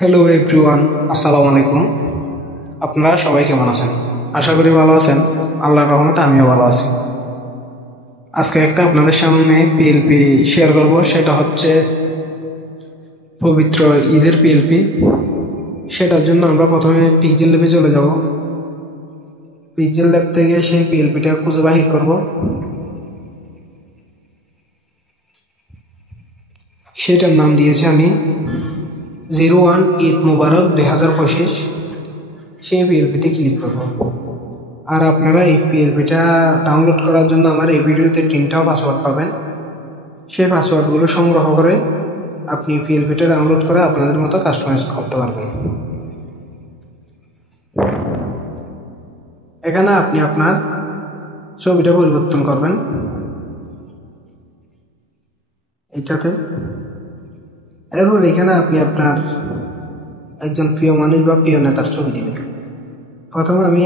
Hello everyone, আসসালামু আলাইকুম। আপনারা সবাই কেমন আছেন? আশা করি ভালো আছেন। আল্লাহর রহমতে আমিও ভালো আছি। আজকে একটা আপনাদের সামনে পিএলপি শেয়ার করব, সেটা হচ্ছে পবিত্র ঈদের পিএলপি। সেটার জন্য আমরা প্রথমে পিক্সেল ল্যাবে চলে যাব। পিক্সেল ল্যাব থেকে সেই পিএলপিটা খুঁজে বাহির করব। সেটার নাম দিয়েছি আমি 01 ঈদ মুবারক 2025। সেই পিএলপিতে ক্লিক করব। আর আপনারা এই পিএলপিটা ডাউনলোড করার জন্য আমার এই ভিডিওতে 3টা পাসওয়ার্ড পাবেন। সেই পাসওয়ার্ডগুলো সংগ্রহ করে আপনি পিএলপিটা ডাউনলোড করে আপনাদের মতো কাস্টমাইজ করতে পারবেন। এখানে আপনি আপনার ছবিটা পরিবর্তন করবেন এটাতে। এরপর এখানে আপনি আপনার একজন প্রিয় মানুষ বা প্রিয় নেতার ছবি দিবেন। প্রথমে আমি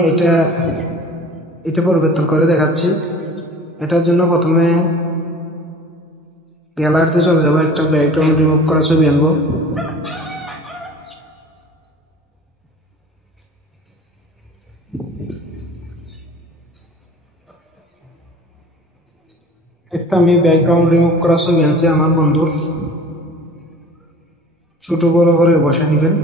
এটা পরিবর্তন করে দেখাচ্ছি। এটার জন্য প্রথমে গ্যালারিতে চলে যাবো, একটা ব্যাকগ্রাউন্ড রিমুভ করা ছবি আনবো। একটা আমি ব্যাকগ্রাউন্ড রিমুভ করা ছবি আনছি আমার বন্ধুর। ছোট বড় করে বসে নেবেন।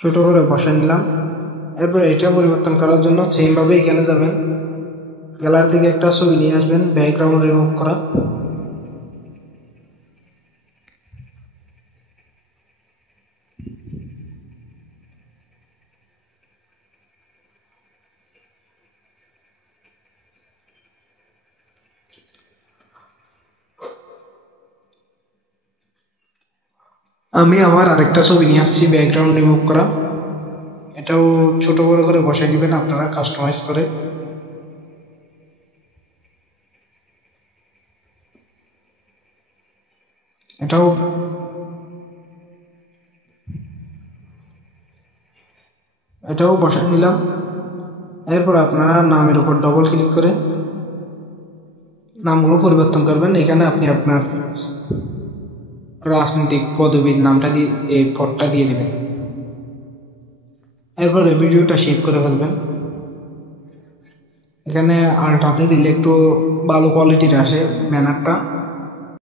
ছোট করে বসে নিলাম। এরপর এটা পরিবর্তন করার জন্য সেইভাবে এখানে যাবেন, গ্যালারি থেকে একটা ছবি নিয়ে আসবেন, ব্যাকগ্রাউন্ড রিমুভ করা। আমি আমার আরেকটা ছবি নিয়ে আসছি ব্যাকগ্রাউন্ড রিমুভ করা। এটাও ছোট বড় করে বসে নেবেন আপনারা কাস্টমাইজ করে। এটাও বসায় নিলাম। এরপর আপনারা নামের উপর ডবল ক্লিক করে নামগুলো পরিবর্তন করবেন। এখানে আপনি আপনার রাজনৈতিক পদবীর নামটা দিয়ে এই পদটা দিয়ে দেবেন। এরপরে ভিডিওটা সেভ করে ফেলবেন। এখানে আল্ট্রাতে দিলে একটু ভালো কোয়ালিটির আসে ব্যানারটা।